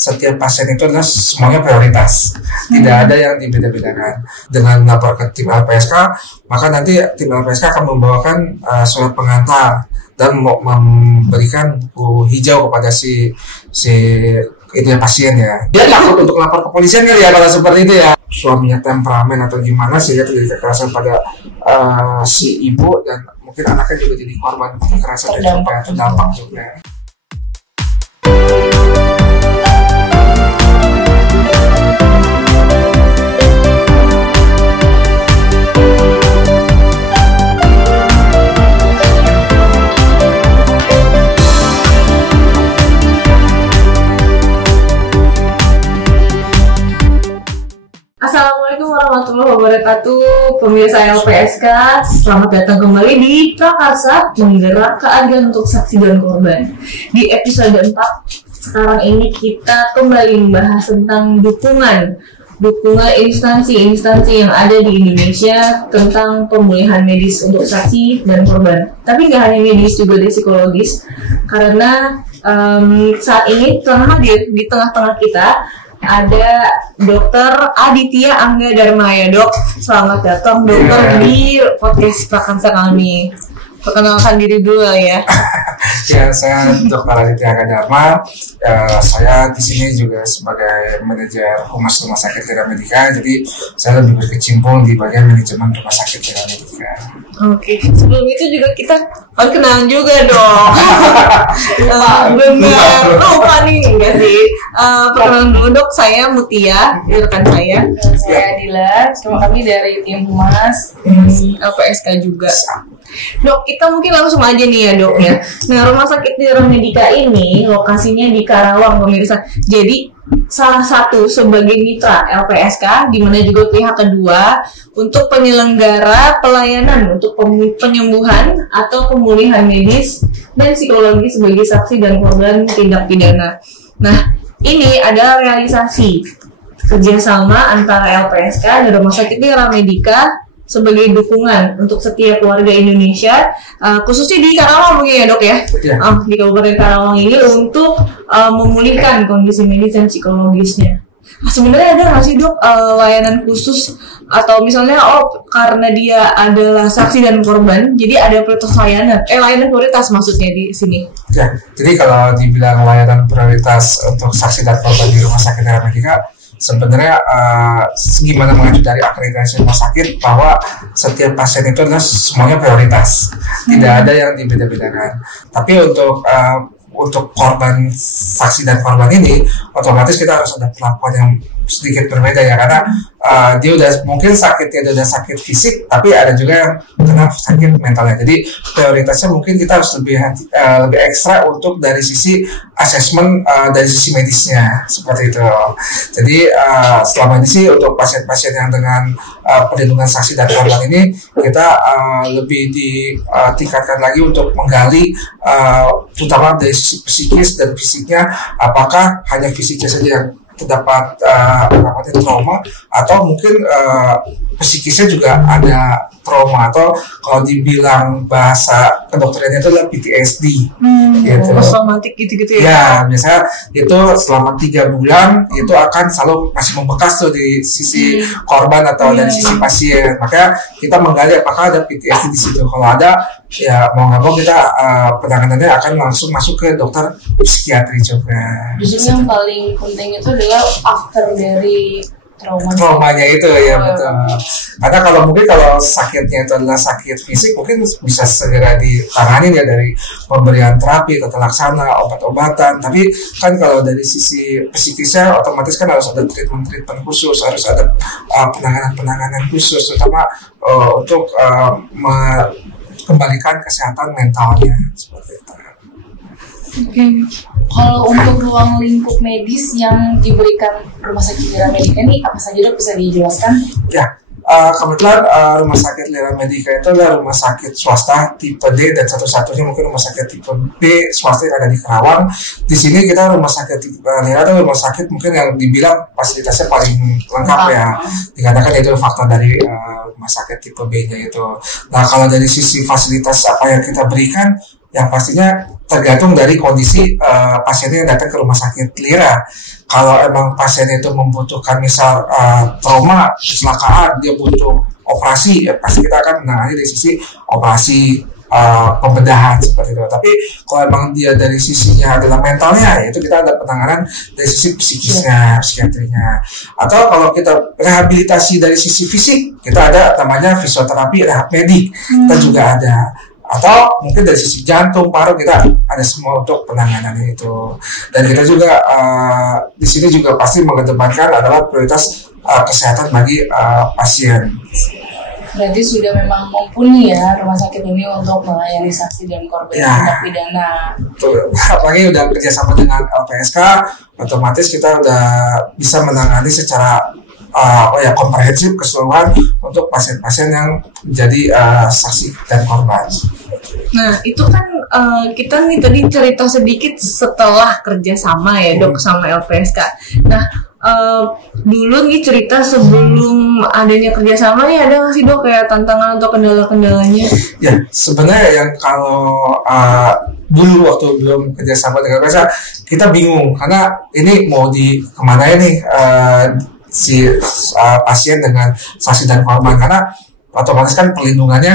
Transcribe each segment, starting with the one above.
setiap pasien itu adalah semuanya prioritas. Tidak ada yang dibeda-bedakan. Dengan lapor ke tim LPSK, maka nanti tim LPSK akan membawakan surat pengantar dan memberikan buku hijau kepada si itu ya pasien ya. Dia takut untuk lapor ke polisian kali ya kalau seperti itu ya. Suaminya temperamen atau gimana sehingga terjadi kekerasan pada si ibu, dan mungkin anaknya juga jadi korban kekerasan dan juga terdampak juga. Assalamualaikum warahmatullahi wabarakatuh, pemirsa LPSK. Selamat datang kembali di Prakarsa, menggerak keadilan untuk saksi dan korban. Di episode 4 sekarang ini kita kembali membahas tentang dukungan instansi-instansi yang ada di Indonesia tentang pemulihan medis untuk saksi dan korban. Tapi nggak hanya medis, juga ada psikologis, karena saat ini telah hadir di tengah-tengah kita ada Dr. Aditya Angga Darmaya. Dok, selamat datang dokter di podcast Prakarsa kami. Perkenalkan diri dulu ya. Ya, saya Dr. Aditya Angga Darma. Saya di sini juga sebagai manajer humas rumah sakit Lira Medica. Jadi saya lebih berkecimpung di bagian manajemen rumah sakit Lira Medica. Oke, sebelum itu juga kita harus kenalan juga dong. Benar, lupa nih enggak sih? Perkenalan dulu dok, saya Mutia, rekan saya. Saya Dila, kami dari tim humas LPSK juga. Dok, kita mungkin langsung aja nih ya dok ya. Nah, rumah sakit Lira Medica ini lokasinya di Karawang pemirsa. Jadi salah satu sebagai mitra LPSK, di mana juga pihak kedua untuk penyelenggara pelayanan untuk penyembuhan atau pemulihan medis dan psikologi sebagai saksi dan korban tindak pidana. Nah, ini adalah realisasi kerjasama antara LPSK dan Rumah Sakit Lira Medica sebagai dukungan untuk setiap warga Indonesia, khususnya di Karawang mungkin ya dok ya, di Kabupaten Karawang ini untuk memulihkan kondisi medis dan psikologisnya. Nah, sebenarnya ada nggak sih dok layanan khusus atau misalnya karena dia adalah saksi dan korban, jadi ada prioritas layanan prioritas maksudnya di sini? Ya, jadi kalau dibilang layanan prioritas untuk saksi dan korban di Rumah Sakit Lira Medica, sebenarnya gimana mengacu dari akreditasi rumah sakit bahwa setiap pasien itu adalah semuanya prioritas, tidak ada yang dibeda-bedakan. Tapi untuk korban saksi dan korban ini otomatis kita harus ada perlakuan yang sedikit berbeda ya, karena dia mungkin sakitnya udah sakit fisik, tapi ada juga yang kena sakit mentalnya. Jadi prioritasnya mungkin kita harus lebih ekstra untuk dari sisi asesmen dari sisi medisnya seperti itu. Jadi selama ini sih untuk pasien-pasien yang dengan perlindungan saksi dan korban ini kita lebih ditingkatkan lagi untuk menggali terutama dari sisi psikis dan fisiknya, apakah hanya fisiknya saja yang terdapat trauma atau mungkin psikisnya juga ada trauma, atau kalau dibilang bahasa kedokterannya itu adalah PTSD gitu. Traumatik gitu-gitu ya? Ya, biasanya itu selama 3 bulan itu akan selalu masih membekas tuh di sisi korban atau dari sisi pasien. Makanya kita menggali apakah ada PTSD di situ. Kalau ada, ya mau nggak mau kita penanganannya akan langsung masuk ke dokter psikiatri juga. Justru yang paling penting itu adalah after dari traumanya itu ya, betul. Karena kalau sakitnya itu adalah sakit fisik, mungkin bisa segera ditangani ya dari pemberian terapi tata laksana, obat-obatan. Tapi kan kalau dari sisi psikisnya otomatis kan harus ada treatment khusus, harus ada penanganan khusus, terutama untuk kembalikan kesehatan mentalnya seperti itu. Oke. Kalau untuk ruang lingkup medis yang diberikan Rumah Sakit Lira Medica ini apa saja dok, bisa dijelaskan? Ya, kebetulan Rumah Sakit Lira Medica itu adalah rumah sakit swasta tipe D dan satu-satunya mungkin rumah sakit tipe B swasta yang ada di Karawang. Di sini kita rumah sakit tipe Lira itu rumah sakit mungkin yang dibilang fasilitasnya paling lengkap ya. Dikatakan itu faktor dari rumah sakit tipe B-nya itu. Nah, kalau dari sisi fasilitas apa yang kita berikan, yang pastinya tergantung dari kondisi pasiennya yang datang ke rumah sakit Lira. Kalau emang pasiennya itu membutuhkan misal trauma, kecelakaan, dia butuh operasi, ya pasti kita akan menangani dari sisi operasi, pembedahan seperti itu. Tapi kalau emang dia dari sisinya adalah mentalnya, itu kita ada penanganan dari sisi psikisnya, psikiatrinya. Atau kalau kita rehabilitasi dari sisi fisik, kita ada namanya fisioterapi rehab medik, kita juga ada. Atau mungkin dari sisi jantung, paru, kita ada semua untuk penanganan itu. Dan kita juga di sini juga pasti mengedepankan adalah prioritas kesehatan bagi pasien. Berarti sudah memang mumpuni ya rumah sakit ini untuk melayani saksi dan korban tindak pidana. Betul. Apalagi udah kerjasama dengan LPSK, otomatis kita udah bisa menangani secara komprehensif keseluruhan untuk pasien-pasien yang menjadi saksi dan korban. Nah itu kan kita nih tadi cerita sedikit setelah kerjasama ya dok sama LPSK. Nah dulu nih cerita sebelum adanya kerjasama ya, ada nggak sih dok kayak tantangan atau kendala-kendalanya? Ya sebenarnya yang kalau dulu waktu belum kerjasama dengan LPSK kita bingung karena ini mau di kemana nih si pasien dengan saksi dan korban, karena otomatis kan perlindungannya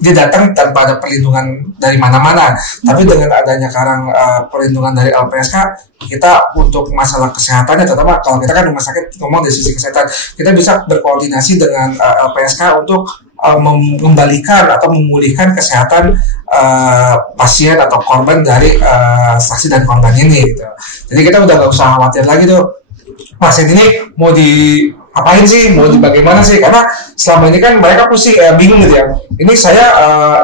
dia datang tanpa ada perlindungan dari mana-mana. Tapi dengan adanya sekarang perlindungan dari LPSK, kita untuk masalah kesehatannya, terutama kalau kita kan rumah sakit ngomong dari sisi kesehatan, kita bisa berkoordinasi dengan LPSK untuk mengembalikan atau memulihkan kesehatan pasien atau korban dari saksi dan korban ini gitu. Jadi kita udah gak usah khawatir lagi tuh pasien ini mau apain sih, mau bagaimana sih, karena selama ini kan mereka pusing, bingung gitu ya, ini saya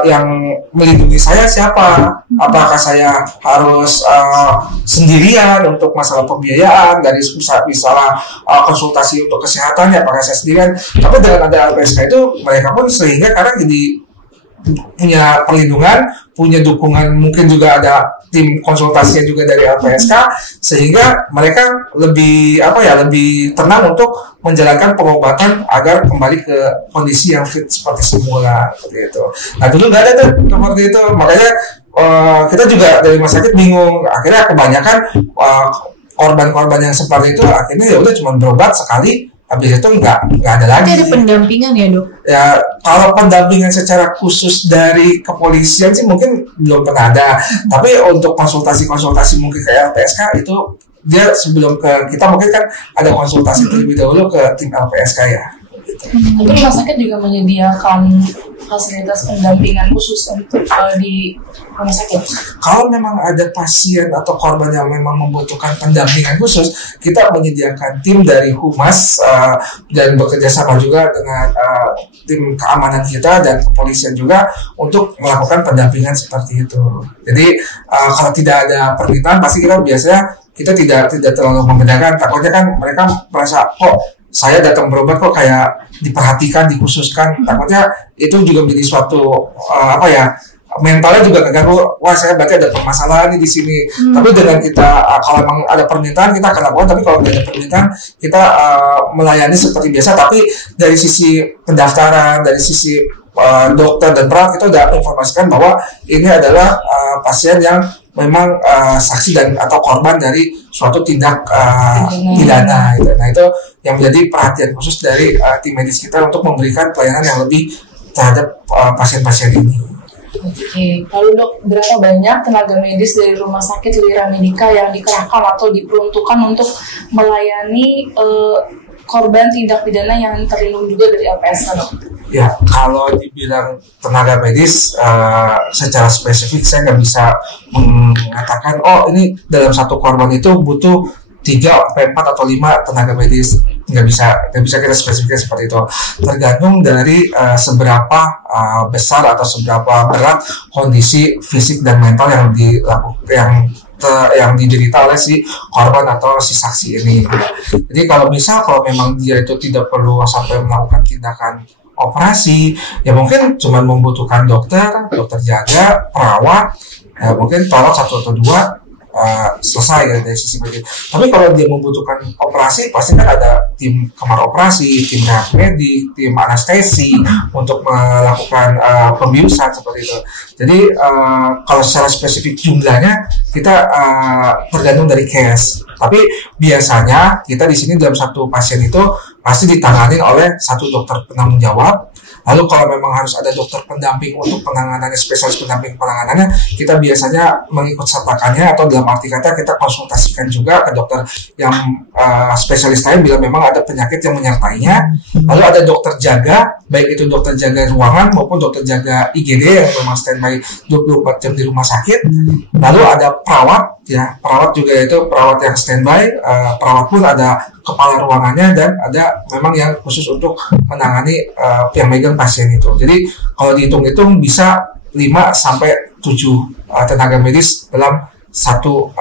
yang melindungi saya siapa, apakah saya harus sendirian untuk masalah pembiayaan dari misalnya konsultasi untuk kesehatannya, apakah saya sendirian. Tapi dengan ada LPSK itu mereka pun sehingga karena jadi punya perlindungan, punya dukungan, mungkin juga ada tim konsultasinya juga dari LPSK, sehingga mereka lebih lebih tenang untuk menjalankan pengobatan agar kembali ke kondisi yang fit seperti semula seperti itu. Nah dulu nggak ada tuh seperti itu, makanya kita juga dari rumah sakit bingung. Akhirnya kebanyakan korban-korban yang seperti itu akhirnya ya udah cuma berobat sekali. Habis itu nggak ada lagi. Ada pendampingan ya dok? Ya kalau pendampingan secara khusus dari kepolisian sih mungkin belum pernah ada. Tapi untuk konsultasi mungkin ke LPSK itu dia sebelum ke kita mungkin kan ada konsultasi terlebih dahulu ke tim LPSK ya. Tapi rumah sakit juga menyediakan fasilitas pendampingan khusus untuk di rumah sakit. Kalau memang ada pasien atau korban yang memang membutuhkan pendampingan khusus, kita menyediakan tim dari Humas dan bekerja sama juga dengan tim keamanan kita dan kepolisian juga untuk melakukan pendampingan seperti itu. Jadi kalau tidak ada permintaan, pasti kita biasanya kita tidak terlalu membedakan. Takutnya kan mereka merasa kok saya datang berobat kok kayak diperhatikan, dikhususkan. Takutnya itu juga menjadi suatu mentalnya juga keganggu. Wah saya berarti ada permasalahan di sini. Tapi dengan kita kalau memang ada permintaan kita akan lakukan. Tapi kalau tidak ada permintaan kita melayani seperti biasa. Tapi dari sisi pendaftaran, dari sisi dokter dan perawat kita sudah informasikan bahwa ini adalah pasien yang memang saksi dan atau korban dari suatu tindak pidana gitu. Nah itu yang menjadi perhatian khusus dari tim medis kita untuk memberikan pelayanan yang lebih terhadap pasien-pasien ini. Oke, lalu dok, berapa banyak tenaga medis dari Rumah Sakit Lira Medica yang dikerahkan atau diperuntukkan untuk melayani korban tindak pidana yang terlindung juga dari LPSK dok? Ya, kalau dibilang tenaga medis secara spesifik saya nggak bisa mengatakan ini dalam satu korban itu butuh 3, 4 atau 5 tenaga medis. Nggak bisa kita spesifikkan seperti itu. Tergantung dari seberapa besar atau seberapa berat kondisi fisik dan mental yang diderita oleh si korban atau si saksi ini. Jadi kalau memang dia itu tidak perlu sampai melakukan tindakan operasi, ya mungkin cuma membutuhkan dokter jaga, perawat, mungkin perawat 1 atau 2 selesai ya dari sisi medis. Tapi kalau dia membutuhkan operasi, pasti kan ada tim kamar operasi, tim rehab medik, tim anestesi untuk melakukan pembiusan seperti itu. Jadi kalau secara spesifik jumlahnya kita tergantung dari case. Tapi biasanya kita di sini dalam satu pasien itu pasti ditangani oleh satu dokter penanggung jawab. Lalu kalau memang harus ada dokter pendamping untuk penanganannya, spesialis pendamping penanganannya, kita biasanya mengikut sertakannya, atau dalam arti kata kita konsultasikan juga ke dokter yang spesialis lain bila memang ada penyakit yang menyertainya. Lalu ada dokter jaga, baik itu dokter jaga ruangan maupun dokter jaga IGD yang memang standby 24 jam di rumah sakit. Lalu ada perawat, ya perawat juga itu perawat yang standby, perawat pun ada kepala ruangannya, dan ada memang yang khusus untuk menangani yang megang pasien itu. Jadi kalau dihitung-hitung bisa 5 sampai 7 tenaga medis dalam satu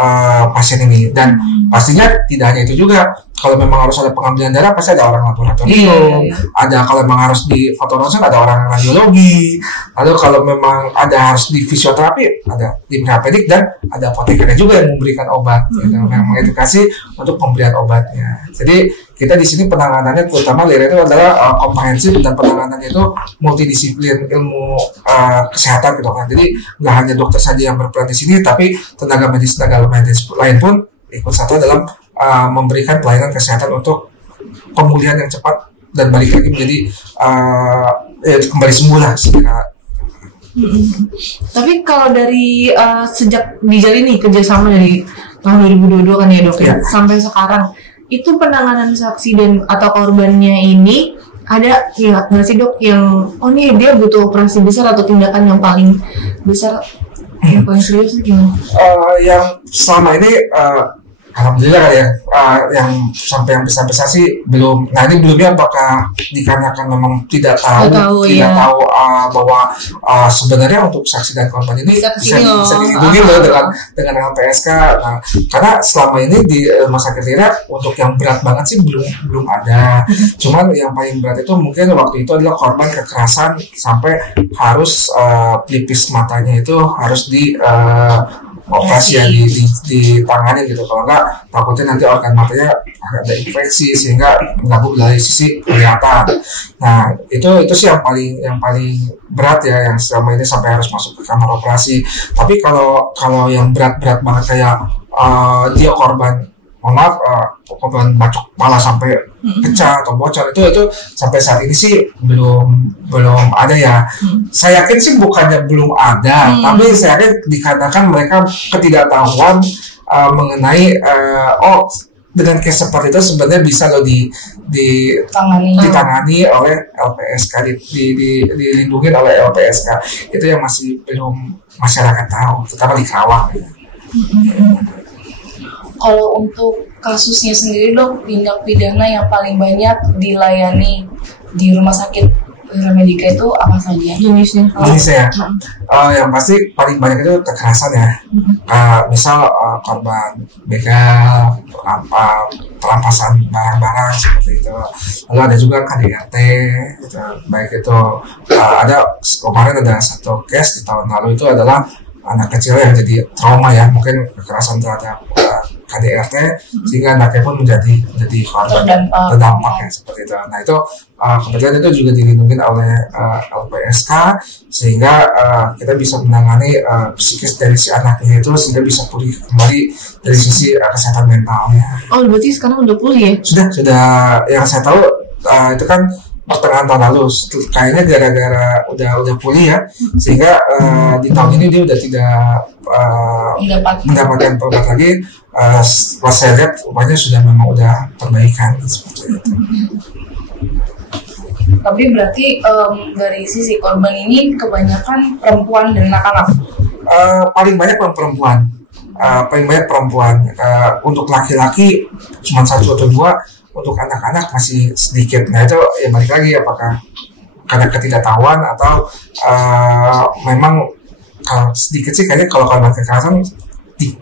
pasien ini. Dan pastinya tidak hanya itu juga, kalau memang harus ada pengambilan darah pasti ada orang laboratorium, ada kalau memang harus di fotoronsen ada orang radiologi, lalu kalau memang ada harus di fisioterapi ada tim terapeutik, dan ada apotekernya juga yang memberikan obat, yang mengedukasi untuk pemberian obatnya. Jadi kita di sini penanganannya terutama LIRA itu adalah komprehensif, dan penanganannya itu multidisiplin ilmu kesehatan gitu kan. Jadi nggak hanya dokter saja yang berperan di sini, tapi tenaga medis lain pun ikut serta dalam memberikan pelayanan kesehatan untuk pemulihan yang cepat dan balik lagi menjadi kembali sembuh lah segera. Tapi kalau dari sejak dijalin nih kerjasama dari tahun 2022 kan ya dok ya, sampai sekarang itu penanganan saksi dan atau korbannya ini ada ya nggak sih dok yang nih dia butuh operasi besar atau tindakan yang paling besar, yang paling serius gimana? Yang selama ini alhamdulillah kali ya, yang sampai yang besar-besar sih belum. Nah ini belumnya apakah dikarenakan memang tidak tahu bahwa sebenarnya untuk saksi dan korban ini bisa dilindungi loh dengan LPSK. Nah, karena selama ini di rumah sakit LIRA untuk yang berat banget sih belum ada. Cuman yang paling berat itu mungkin waktu itu adalah korban kekerasan sampai harus pelipis matanya itu harus di operasi yang ditangani gitu. Kalau enggak takutnya nanti organ matanya ada infeksi sehingga mengganggu dari sisi penglihatan. Nah itu sih yang paling berat ya, yang selama ini sampai harus masuk ke kamar operasi. Tapi kalau yang berat banget kayak dia korban bacok kepala sampai pecah atau bocor, itu sampai saat ini sih belum ada ya. Saya yakin sih bukannya belum ada, tapi saya yakin dikatakan mereka ketidaktahuan mengenai dengan case seperti itu sebenarnya bisa loh ditangani oleh LPSK, dilindungi oleh LPSK. Itu yang masih belum masyarakat tahu, terutama di Karawang ya. Kalau untuk kasusnya sendiri dok, tindak pidana yang paling banyak dilayani di rumah sakit LIRA Medica itu apa saja? Jenisnya? Yang pasti paling banyak itu kekerasan ya. Misal korban begal, perampasan barang-barang seperti itu. Lalu ada juga KDRT, gitu. Baik itu ada kemarin ada satu case di tahun lalu itu adalah anak kecil yang jadi trauma ya, mungkin kekerasan terhadap KDRT sehingga anaknya pun menjadi korban terdampak ya seperti itu. Nah itu kebetulan itu juga dilindungi oleh LPSK sehingga kita bisa menangani psikis dari si anaknya itu sehingga bisa pulih kembali dari sisi kesehatan mentalnya. Oh berarti sekarang udah pulih ya? Sudah yang saya tahu itu kan pertengahan tahun lalu, kayaknya gara-gara udah pulih ya, sehingga di tahun ini dia udah tidak mendapatkan obat lagi. Pas saya lihat rupanya sudah memang udah perbaikan seperti itu. Tapi berarti dari sisi korban ini kebanyakan perempuan dan anak-anak? Paling banyak perempuan. Untuk laki-laki cuma 1 atau 2. Untuk anak-anak masih sedikit. Nah itu ya balik lagi apakah karena ketidaktahuan atau memang sedikit sih kayaknya kalau korban kekerasan di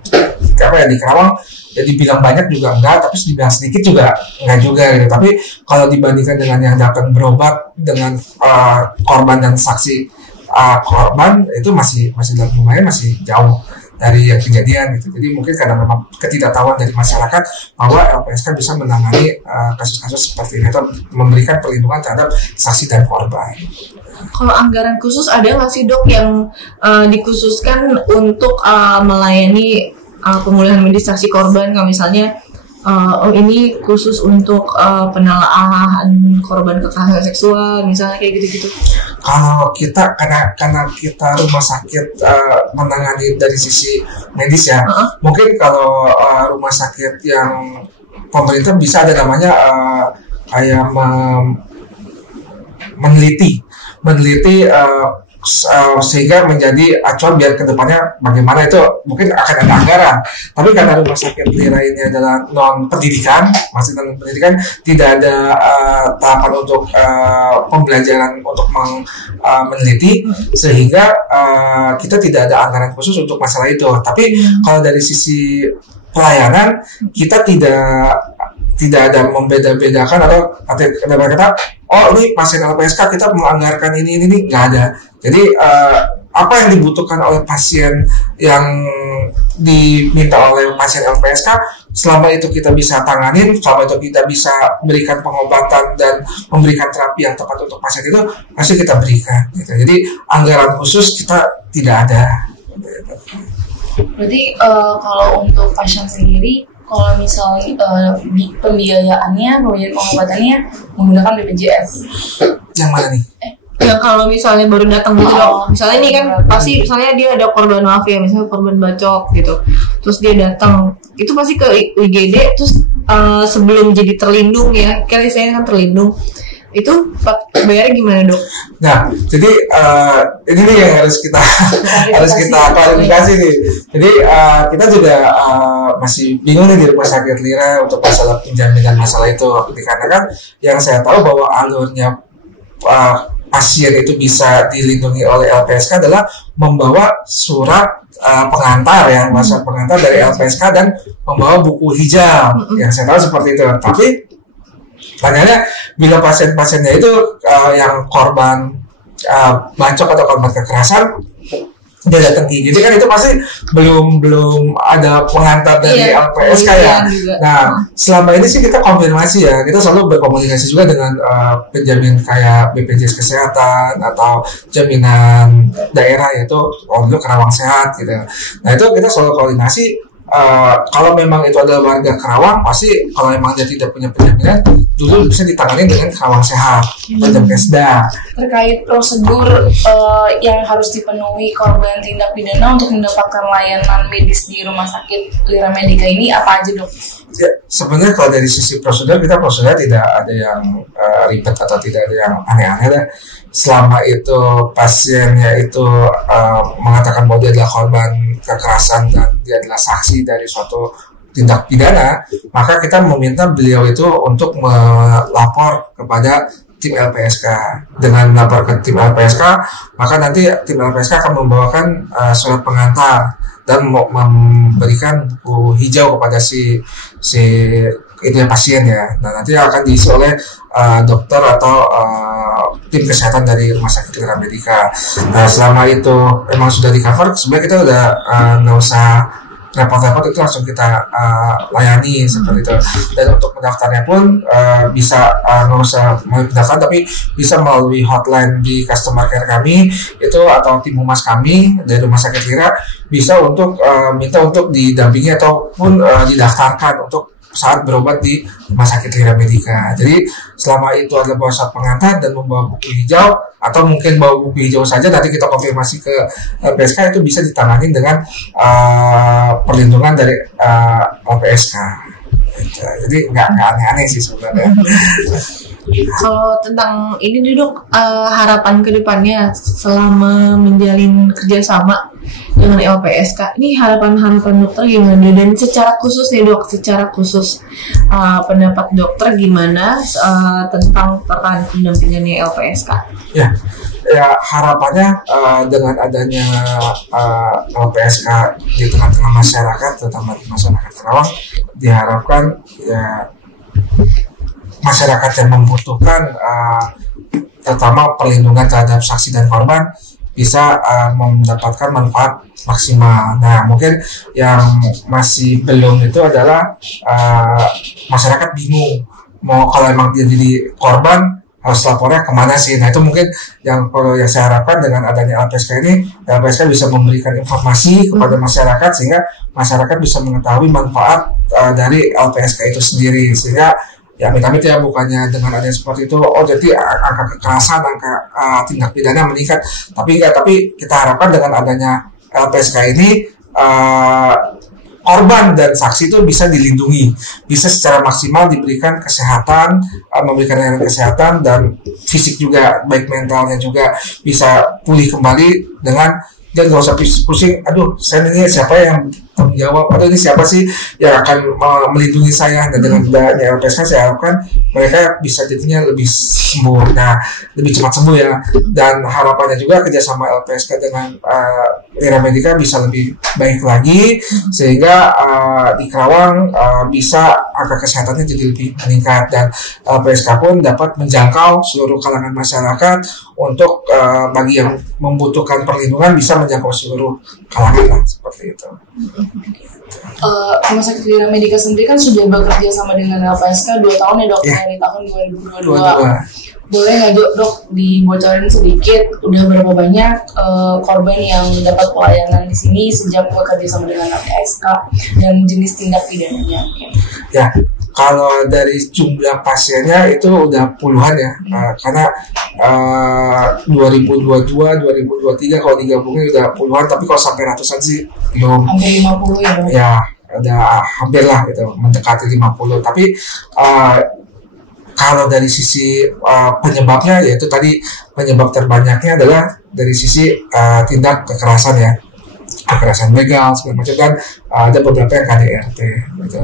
Karawang ya dibilang banyak juga enggak, tapi dibilang sedikit juga enggak juga gitu. Tapi kalau dibandingkan dengan yang datang berobat dengan korban dan saksi korban itu masih lumayan masih jauh. dari yang kejadian gitu. Jadi mungkin karena memang ketidaktahuan dari masyarakat bahwa LPSK bisa menangani kasus-kasus seperti ini atau memberikan perlindungan terhadap saksi dan korban. Kalau anggaran khusus ada nggak sih dok yang dikhususkan untuk melayani pemulihan medis saksi korban? Kalau misalnya ini khusus untuk penelahan korban kekerasan seksual, misalnya kayak gitu-gitu. Kalau kita karena kita rumah sakit menangani dari sisi medis ya, mungkin kalau rumah sakit yang pemerintah bisa ada namanya kayak meneliti sehingga menjadi acuan biar kedepannya bagaimana itu mungkin akan ada anggaran. Tapi karena rumah sakit Lira ini adalah non pendidikan, masih non pendidikan, tidak ada tahapan untuk pembelajaran untuk meneliti, sehingga kita tidak ada anggaran khusus untuk masalah itu. Tapi kalau dari sisi pelayanan kita tidak ada membeda-bedakan atau kata oh ini pasien LPSK kita menganggarkan ini nggak ada. Jadi apa yang dibutuhkan oleh pasien yang diminta oleh pasien LPSK, selama itu kita bisa tanganin, selama itu kita bisa berikan pengobatan dan memberikan terapi yang tepat untuk pasien itu pasti kita berikan gitu. Jadi anggaran khusus kita tidak ada. Berarti kalau untuk pasien sendiri, kalau misalnya pembiayaannya pengobatannya menggunakan BPJS. Yang mana nih? Ya kalau misalnya baru datang gitu dok, misalnya ini kan pasti misalnya dia ada korban mafia, misalnya korban bacok gitu, terus dia datang, itu pasti ke IGD, terus sebelum jadi terlindung ya, kali saya kan terlindung, itu bayarnya gimana dok? Nah, jadi ini nih yang harus kita klarifikasi nih. Jadi kita juga masih bingung nih di Rumah Sakit Lira untuk masalah penjaminan masalah itu, dikarenakan yang saya tahu bahwa alurnya pasien itu bisa dilindungi oleh LPSK adalah membawa surat pengantar ya, surat pengantar dari LPSK dan membawa buku hijau. Yang saya tahu seperti itu. Tapi makanya bila pasien-pasiennya itu yang korban bacok atau korban kekerasan, dia datang ke IGD kan itu pasti belum ada pengantar dari LPSK ya. Nah selama ini sih kita konfirmasi ya, kita selalu berkomunikasi juga dengan penjamin kayak BPJS Kesehatan atau jaminan daerah, yaitu dulu Karawang Sehat gitu. Nah itu kita selalu koordinasi. Kalau memang itu adalah warga Karawang, pasti kalau memang dia tidak punya penjaminan, dulu bisa ditangani dengan Karawang Sehat, Pemkesda. Terkait prosedur yang harus dipenuhi korban tindak pidana untuk mendapatkan layanan medis di Rumah Sakit Lira Medica ini apa aja dok? Ya, sebenarnya kalau dari sisi prosedur, kita prosedur tidak ada yang ribet atau tidak ada yang aneh-aneh. Selama itu pasiennya itu mengatakan bahwa dia adalah korban kekerasan dan dia adalah saksi dari suatu tindak pidana, maka kita meminta beliau itu untuk melapor kepada tim LPSK. Dengan melapor ke tim LPSK, maka nanti tim LPSK akan membawakan surat pengantar dan memberikan buku hijau kepada si itu pasien ya. Nah nanti akan diisi oleh dokter atau tim kesehatan dari Rumah Sakit Lira Medica. Nah selama itu memang sudah di cover, sebenarnya kita udah nggak usah repot-repot, itu langsung kita layani seperti itu. Dan untuk mendaftarnya pun bisa nggak usah mendaftar, tapi bisa melalui hotline di customer care kami itu atau tim humas kami dari Rumah Sakit Lira, bisa untuk minta untuk didampingi ataupun didaftarkan untuk saat berobat di Rumah Sakit Lira Medica. Jadi selama itu adalah bawa surat pengantar dan membawa buku hijau, atau mungkin bawa buku hijau saja, nanti kita konfirmasi ke LPSK, itu bisa ditangani dengan perlindungan dari LPSK. Jadi nggak aneh-aneh sih sebenarnya. Kalau tentang ini nih dok, harapan kedepannya selama menjalin kerjasama dengan LPSK, ini harapan dokter gimana? Dan secara khusus nih dok, pendapat dokter gimana tentang peran pendampingannya LPSK? Ya harapannya dengan adanya LPSK di tengah-tengah masyarakat, terutama di masyarakat Karawang, diharapkan ya masyarakat yang membutuhkan terutama perlindungan terhadap saksi dan korban bisa mendapatkan manfaat maksimal. Nah, mungkin yang masih belum itu adalah masyarakat bingung mau kalau emang dia jadi korban harus lapornya kemana sih. Nah, itu mungkin yang saya harapkan dengan adanya LPSK ini, LPSK bisa memberikan informasi kepada masyarakat sehingga masyarakat bisa mengetahui manfaat dari LPSK itu sendiri, sehingga ya amit-amit ya bukannya dengan adanya seperti itu jadi angka kekerasan, angka tindak pidana meningkat, tapi enggak, tapi kita harapkan dengan adanya LPSK ini korban dan saksi itu bisa dilindungi, bisa secara maksimal diberikan kesehatan, memberikan layanan kesehatan dan fisik juga, baik mentalnya juga bisa pulih kembali dengan dia nggak usah pusing, aduh saya ini siapa yang tanggung jawab, atau ini siapa sih yang akan melindungi saya. Dan dengan adanya LPSK saya harapkan mereka bisa jadinya lebih sembuh, nah lebih cepat sembuh ya. Dan harapannya juga kerjasama LPSK dengan Lira Medica bisa lebih baik lagi sehingga di Karawang bisa angka kesehatannya jadi lebih meningkat, dan LPSK pun dapat menjangkau seluruh kalangan masyarakat untuk bagi yang membutuhkan perlindungan bisa menjangkau seluruh kalangan lah, seperti itu. Rumah sakit Lira Medica sendiri kan sudah bekerja sama dengan LPSK 2 tahun ya dok, dari tahun 2022. Boleh nggak dok dibocorin sedikit udah berapa banyak korban yang dapat pelayanan di sini sejak bekerja sama dengan LPSK dan jenis tindak pidananya? Ya, kalau dari jumlah pasiennya itu udah puluhan ya, karena 2022, 2023 kalau digabungin udah puluhan, tapi kalau sampai ratusan sih belum. Hampir 50 ya dok? Ya, udah hampir lah gitu, mendekati 50. Tapi kalau dari sisi penyebabnya, yaitu tadi penyebab terbanyaknya adalah dari sisi tindak kekerasan ya, kekerasan begal segala macam, dan ada beberapa yang KDRT gitu.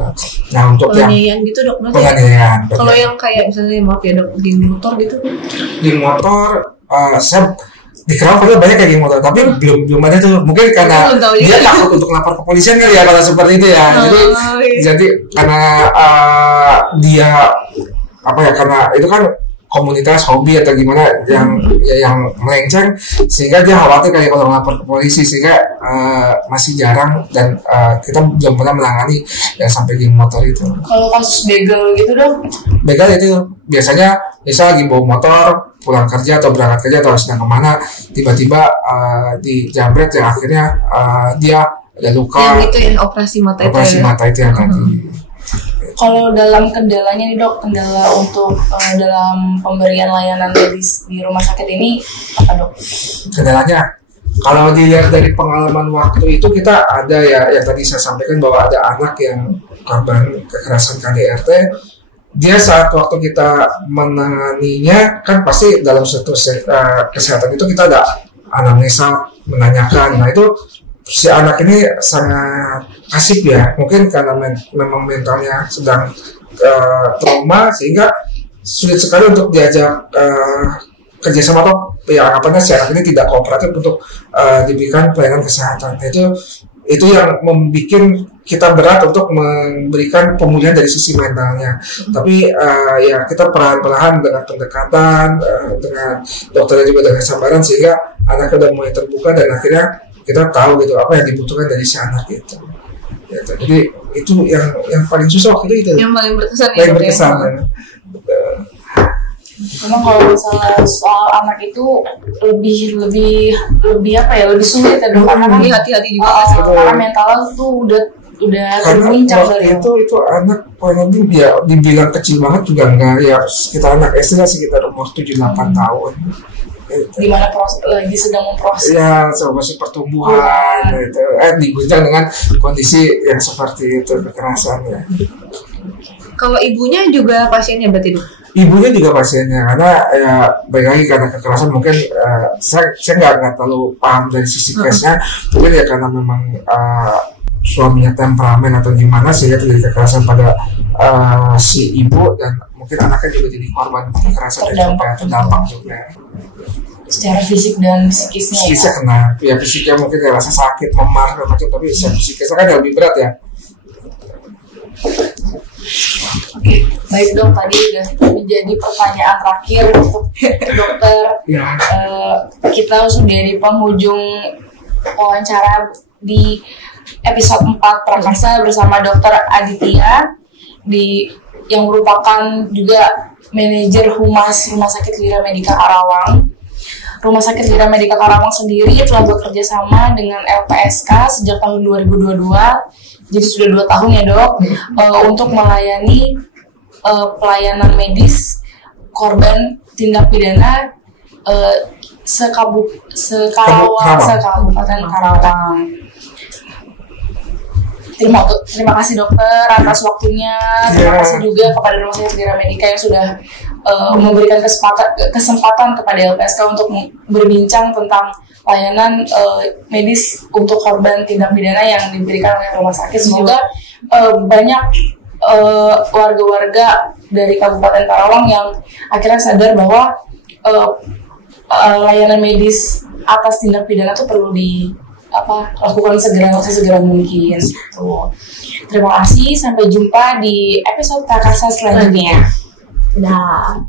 Nah, untuk penganiayaan gitu dok, penganiayaan. Kalau yang kayak misalnya maaf ya dok, geng motor gitu? Geng motor, saya di Karawang banyak kayak geng motor, tapi belum ada tuh. Mungkin karena dia takut untuk lapor ke polisian kali ya kalau seperti itu ya. Jadi karena dia karena itu kan komunitas hobi atau gimana yang melenceng, sehingga dia khawatir kayak kalau lapor ke polisi, sehingga masih jarang, dan kita belum pernah menangani yang sampai geng motor itu. Kalau kasus begal gitu dong? Begal itu biasanya misal lagi bawa motor pulang kerja atau berangkat kerja atau sedang kemana, tiba-tiba dijamret yang akhirnya dia ada luka. Yang itu yang operasi mata itu. Operasi mata itu yang tadi. Kalau dalam kendalanya nih dok, kendala untuk dalam pemberian layanan medis di rumah sakit ini apa dok? Kendalanya, kalau dilihat dari pengalaman waktu itu kita ada ya, yang tadi saya sampaikan bahwa ada anak yang korban kekerasan KDRT. Dia saat waktu kita menanganinya kan pasti dalam suatu kesehatan itu kita ada anamnesa menanyakan. Nah itu si anak ini sangat asik ya, mungkin karena memang mentalnya sedang trauma, sehingga sulit sekali untuk diajak kerjasama, atau ya anggapannya si anak ini tidak kooperatif untuk diberikan pelayanan kesehatan. Itu yang membuat kita berat untuk memberikan pemulihan dari sisi mentalnya. Tapi ya kita perlahan-lahan dengan pendekatan dengan dokternya juga dengan kesabaran, sehingga anak udah mulai terbuka, dan akhirnya kita tahu gitu apa yang dibutuhkan dari si anak itu. Gitu. Jadi itu yang paling susah waktu itu. Yang paling berkesan. Paling berkesan. Memang kalau misalnya soal anak itu lebih apa ya, lebih sulit ya dok, karena kan hati-hati juga karena mentalnya tuh udah terguncang dari itu anak paling dia dibilang kecil banget juga enggak ya, sekitar anak SD lah, sekitar umur 7-8 tahun. Di mana lagi sedang memproses ya masih pertumbuhan gitu, diguncang dengan kondisi yang seperti itu, kekerasan ya. Kalau ibunya juga pasiennya berarti dok? Ibunya juga pasiennya, karena ya baik lagi karena kekerasan mungkin saya nggak terlalu paham dari sisi case-nya, mungkin ya karena memang suaminya temperamen atau gimana sehingga terjadi kekerasan pada si ibu, dan mungkin anaknya juga jadi korban kekerasan dan terdampak juga secara fisik dan psikisnya. Psikisnya kena, ya fisiknya mungkin kayak rasa sakit, memar macam, tapi secara psikisnya kan lebih berat ya. Oke. Baik dok, tadi udah menjadi pertanyaan terakhir untuk dokter. Ya. Kita sudah di penghujung wawancara di episode 4 Prakasa bersama Dokter Aditya yang merupakan juga manajer humas Rumah Sakit Lira Medica Karawang. Rumah Sakit Lira Medica Karawang sendiri telah bekerja sama dengan LPSK sejak tahun 2022, jadi sudah 2 tahun ya dok, untuk melayani pelayanan medis korban tindak pidana Kabupaten Karawang. Terima kasih dokter atas waktunya. Terima kasih juga kepada Rumah Sakit Lira Medica yang sudah memberikan kesempatan kepada LPSK untuk berbincang tentang layanan medis untuk korban tindak pidana yang diberikan oleh rumah sakit. Semoga banyak warga-warga dari Kabupaten Karawang yang akhirnya sadar bahwa layanan medis atas tindak pidana itu perlu lakukan sesegera mungkin. Terima kasih, sampai jumpa di episode Prakasa selanjutnya. Nah.